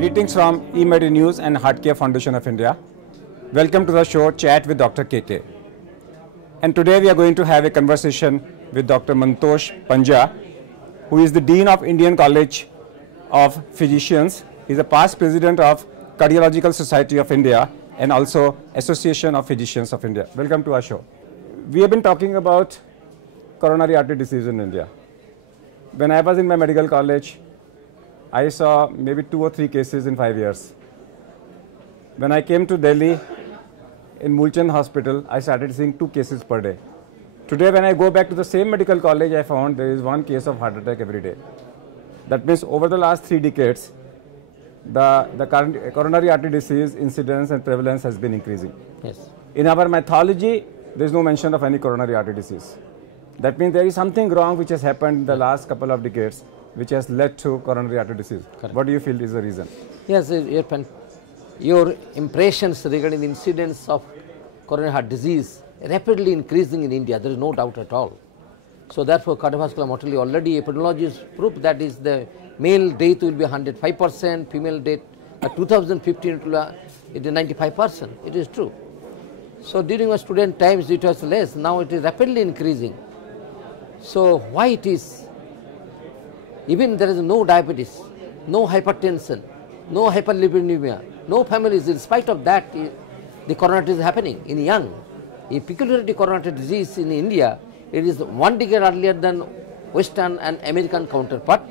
Greetings from eMedi News and Heartcare Foundation of India. Welcome to the show Chat with Dr. KK. And today we are going to have a conversation with Dr. Mantosh Panja, who is the Dean of Indian College of Physicians. He is a past president of Cardiological Society of India and also Association of Physicians of India. Welcome to our show. We have been talking about coronary artery disease in India. When I was in my medical college, I saw maybe 2 or 3 cases in 5 years. When I came to Delhi, in Mulchand Hospital, I started seeing 2 cases per day. Today, when I go back to the same medical college, I found there is 1 case of heart attack every day. That means over the last 3 decades, the current coronary artery disease incidence and prevalence has been increasing. Yes. In our mythology, there is no mention of any coronary artery disease. That means there is something wrong which has happened in the last couple of decades, which has led to coronary artery disease. Correct. What do you feel is the reason? Yes, your impressions regarding the incidence of coronary heart disease rapidly increasing in India, there is no doubt at all. So therefore, cardiovascular mortality already epidemiologists prove that is the male death will be 105%, female death 2015 it is 95%. It is true. So during my student times it was less, now it is rapidly increasing. So why it is? Even there is no diabetes, no hypertension, no hyperlipidemia, no families. In spite of that, the coronary is happening in young. A peculiarity coronary disease in India, it is 1 decade earlier than Western and American counterpart.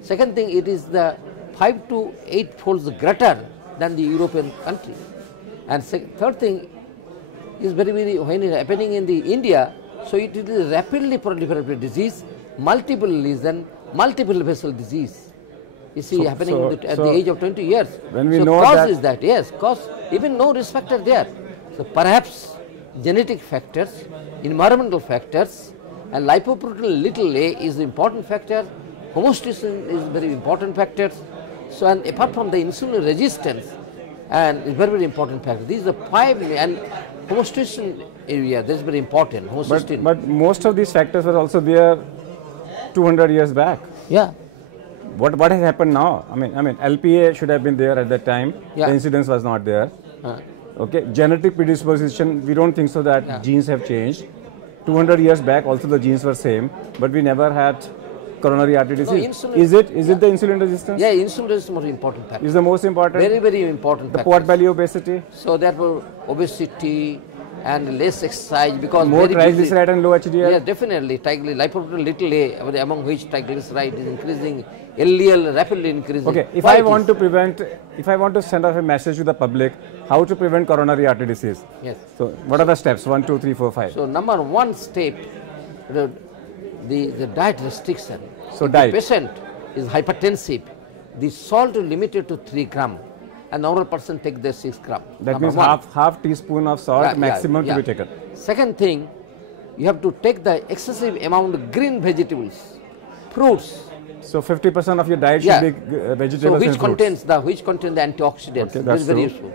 Second thing, it is the 5 to 8 folds greater than the European country. And third thing is very when it is happening in the India, so it is rapidly proliferative disease, multiple lesion, multiple vessel disease. You see, happening at the age of 20 years. When we so know cause that is that, yes, cause, even no risk factor there. So perhaps genetic factors, environmental factors, and lipoprotein little a is the important factor, homocysteine is very important factors. So and apart from the insulin resistance, and it's very important factor. These are 5, and homocysteine area, that's very important. But most of these factors were also there 200 years back. Yeah. What has happened now? I mean, LPA should have been there at that time. Yeah. The incidence was not there. Okay, genetic predisposition, we don't think so that genes have changed. 200 years back, also the genes were same, but we never had coronary artery disease. No, is it the insulin resistance? Yeah, insulin resistance is the most important factor. Is the most important? Very, very important factor. The pot belly obesity? So therefore, obesity and less exercise, because more triglyceride and low HDL? Yeah, definitely. Lipoprotein little a, among which triglyceride is increasing, LDL rapidly increasing. Okay, if I want to send off a message to the public, how to prevent coronary artery disease? Yes. So what are the steps? 1, 2, 3, 4, 5. So number 1 step, the diet restriction. So if diet. The patient is hypertensive, the salt is limited to 3 gram. A normal person take the 6 gram. That means half teaspoon of salt maximum to be taken. Second thing, you have to take the excessive amount of green vegetables, fruits. So 50% of your diet should be vegetables and fruits. Which contains the antioxidants. Okay, that's very useful.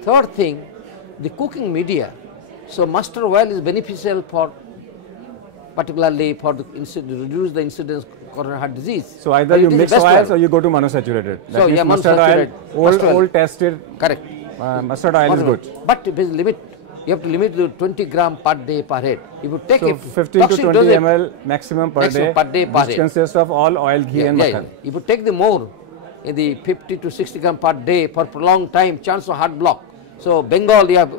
Third thing, the cooking media. So mustard oil is beneficial for, particularly for the reduce the incidence of coronary heart disease. So either you mix oils or you go to monosaturated. That so yeah, mustard oil, old tested. Correct. Mustard oil is good. But if limit, you have to limit to 20 gram per day per head. If you take 15 to 20 ml maximum per day, which consists of all oil, ghee and mutton. If you take the more, in the 50 to 60 gram per day for prolonged time, chance of heart block. So Bengal, you have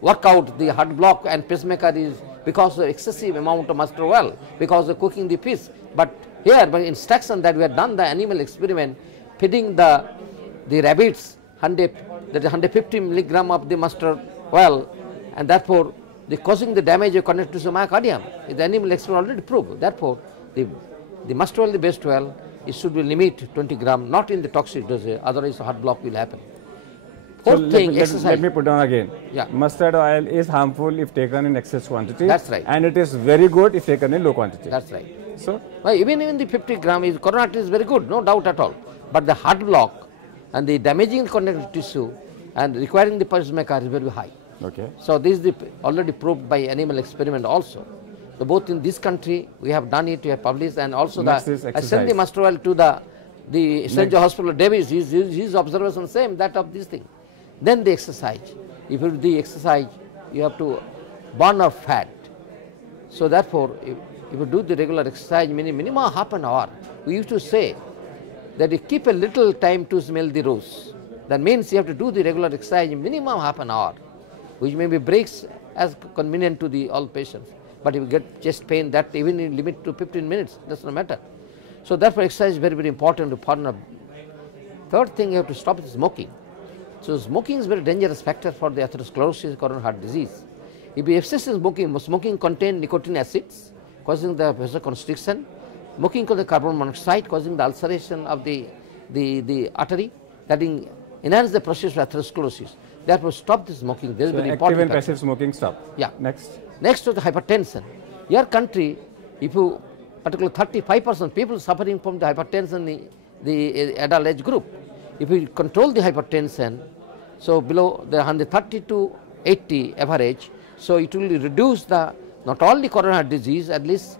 work out the heart block and pacemaker is because of excessive amount of mustard oil, because of cooking the fish. But here, by instruction that we have done the animal experiment, feeding the rabbits 150 milligram of the mustard oil, and therefore the causing the damage connected to the myocardium. The animal experiment already proved. Therefore, the mustard oil, the best oil, it should be limit 20 gram, not in the toxic dosage, otherwise heart block will happen. Fourth thing, exercise. Let me put down again. Yeah. Mustard oil is harmful if taken in excess quantity. That's right. And it is very good if taken in low quantity. That's right. So, even in the 50 gram, coronary artery is very good, no doubt at all. But the heart block and the damaging connective tissue and requiring the pacemaker is very high. Okay. So this is already proved by animal experiment also. So both in this country we have done it, we have published, and also I send the mustard oil to the the St. John Hospital Davis, his observation same, that of this thing. Then the exercise. If you do the exercise, you have to burn off fat. So therefore, if you do the regular exercise, minimum half an hour, we used to say that you keep a little time to smell the rose. That means you have to do the regular exercise minimum half an hour, which may be breaks as convenient to the all patients. But if you get chest pain, that even in limit to 15 minutes, does not matter. So therefore, exercise is very, very important to partner. Third thing, you have to stop smoking. So smoking is a very dangerous factor for the atherosclerosis, coronary heart disease. If you excessive smoking contains nicotine acids, causing the vasoconstriction. Smoking causes carbon monoxide, causing the ulceration of the artery, that enhance the process of atherosclerosis. Therefore, stop the smoking. This is very important. Active and passive smoking, stop. Yeah. Next. Next to the hypertension. Your country, if you particularly 35% people suffering from the hypertension, the adult age group. If you control the hypertension, so below the 130 to 80 average, so it will reduce the not only coronary heart disease, at least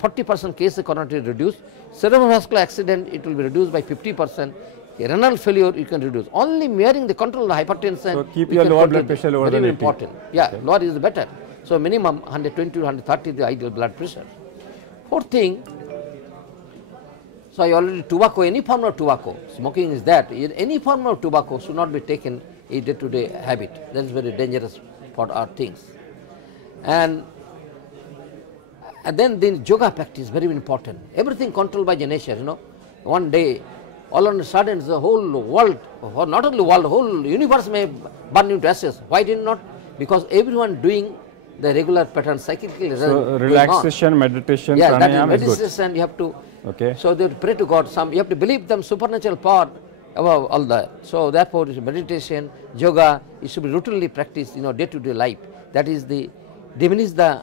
40% case of coronary reduced. Cerebrovascular accident, it will be reduced by 50%. Renal failure, you can reduce. Only mirroring the control of hypertension. So keep your lower blood pressure lower than 80. Very important. Yeah, okay. Lower is better. So minimum 120 to 130 is the ideal blood pressure. Fourth thing, so I already tobacco, any form of tobacco, smoking is that. Any form of tobacco should not be taken a day-to-day habit. That is very dangerous for our things. And then the yoga practice, very important. Everything controlled by the nature, One day, all of a sudden, the whole world, or not only world, whole universe may burn into ashes. Why did not? Because everyone doing the regular pattern, cyclically. So relaxation, meditation, yeah, pranayama that is good. meditation, you have to. Okay. So they pray to God. You have to believe them supernatural power above all that. So therefore, meditation, yoga, it should be routinely practiced, day-to-day life. That is diminish the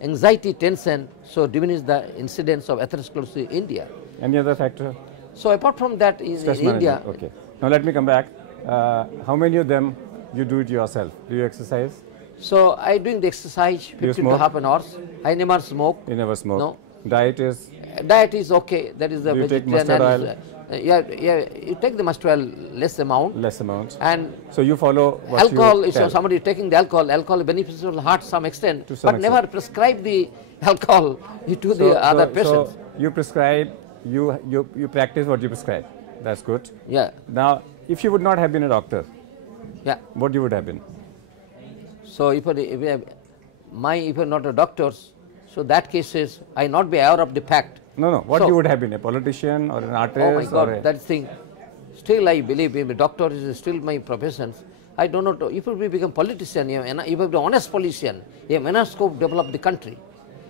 anxiety, tension, so diminish the incidence of atherosclerosis in India. Any other factor? So apart from that, in India. Okay. Now let me come back. How many of them you do it yourself? Do you exercise? So I doing the exercise 15 to half an hour. I never smoke. You never smoke? No. Diet is? Diet is okay. That is the do you take mustard oil? Yeah, you take the mustard oil less amount. Less amount. And so you follow what alcohol, you tell. if somebody is taking the alcohol beneficial to the heart to some extent, to some extent. Never prescribe the alcohol to the other patients. So you prescribe, you practice what you prescribe. That's good. Yeah. Now, if you would not have been a doctor, yeah, what you would have been? So if you're not a doctor, so that case is I not be aware of the fact. No. What you would have been, a politician or an artist? Oh my God, that thing. Still I believe a doctor is still my profession. I do not know. If you become politician, if you be honest politician, you have enough scope to develop the country.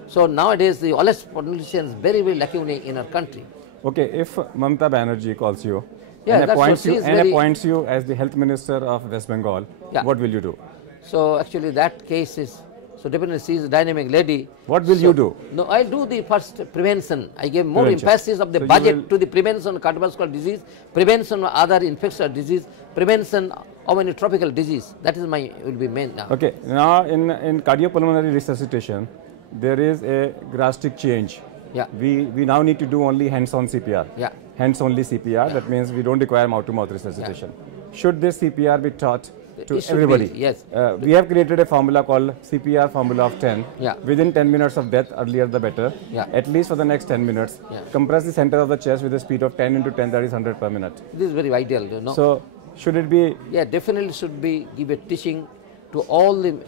So nowadays the honest politician is very, very lacking in our country. Okay, if Mamata Banerjee calls you, yeah, and appoints you as the health minister of West Bengal, yeah, what will you do? So actually that case is, so definitely she is a dynamic lady. What will you do? No, I'll do the first prevention. I give more emphasis of the budget to the prevention of cardiovascular disease, prevention of other infectious disease, prevention of any tropical disease. That is will be main now. Okay, now in cardiopulmonary resuscitation, there is a drastic change. Yeah. We now need to do only hands-on CPR. Yeah. Hands-only CPR. Yeah. That means we don't require mouth-to-mouth resuscitation. Yeah. Should this CPR be taught to everybody? Be, yes. We have created a formula called CPR formula of 10. Yeah. Within 10 minutes of death, earlier the better. Yeah. At least for the next 10 minutes. Yeah. Compress the center of the chest with a speed of 10 into 10, that is 100 per minute. This is very ideal, So, should it be? Yeah, definitely should be give a teaching to all the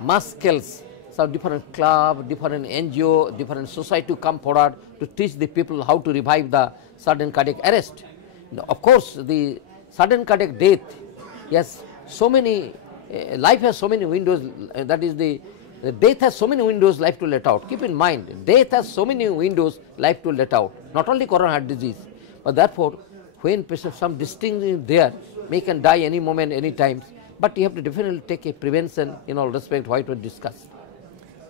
muscles. So different club, different NGO, different society to come forward to teach the people how to revive the sudden cardiac arrest. Of course, the sudden cardiac death, yes, so many, life has so many windows, that is the death has so many windows, life to let out. Keep in mind, death has so many windows, life to let out. Not only coronary heart disease, but therefore, when some distinction is there, may can die any moment, any time, but you have to definitely take a prevention in all respect, what we discussed.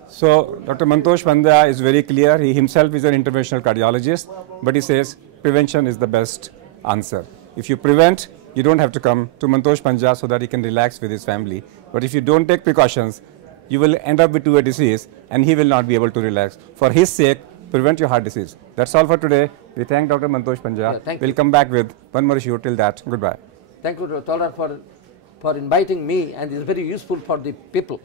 So, Dr. Mantosh Pandya is very clear. He himself is an interventional cardiologist, but he says prevention is the best answer. If you prevent, you don't have to come to Mantosh Pandya so that he can relax with his family. But if you don't take precautions, you will end up with a disease and he will not be able to relax. For his sake, prevent your heart disease. That's all for today. We thank Dr. Mantosh Panja. Yeah, thank We'll you. come back with one more issue. Till that, goodbye. Thank you, Dr. Tolar, for inviting me, and it's very useful for the people.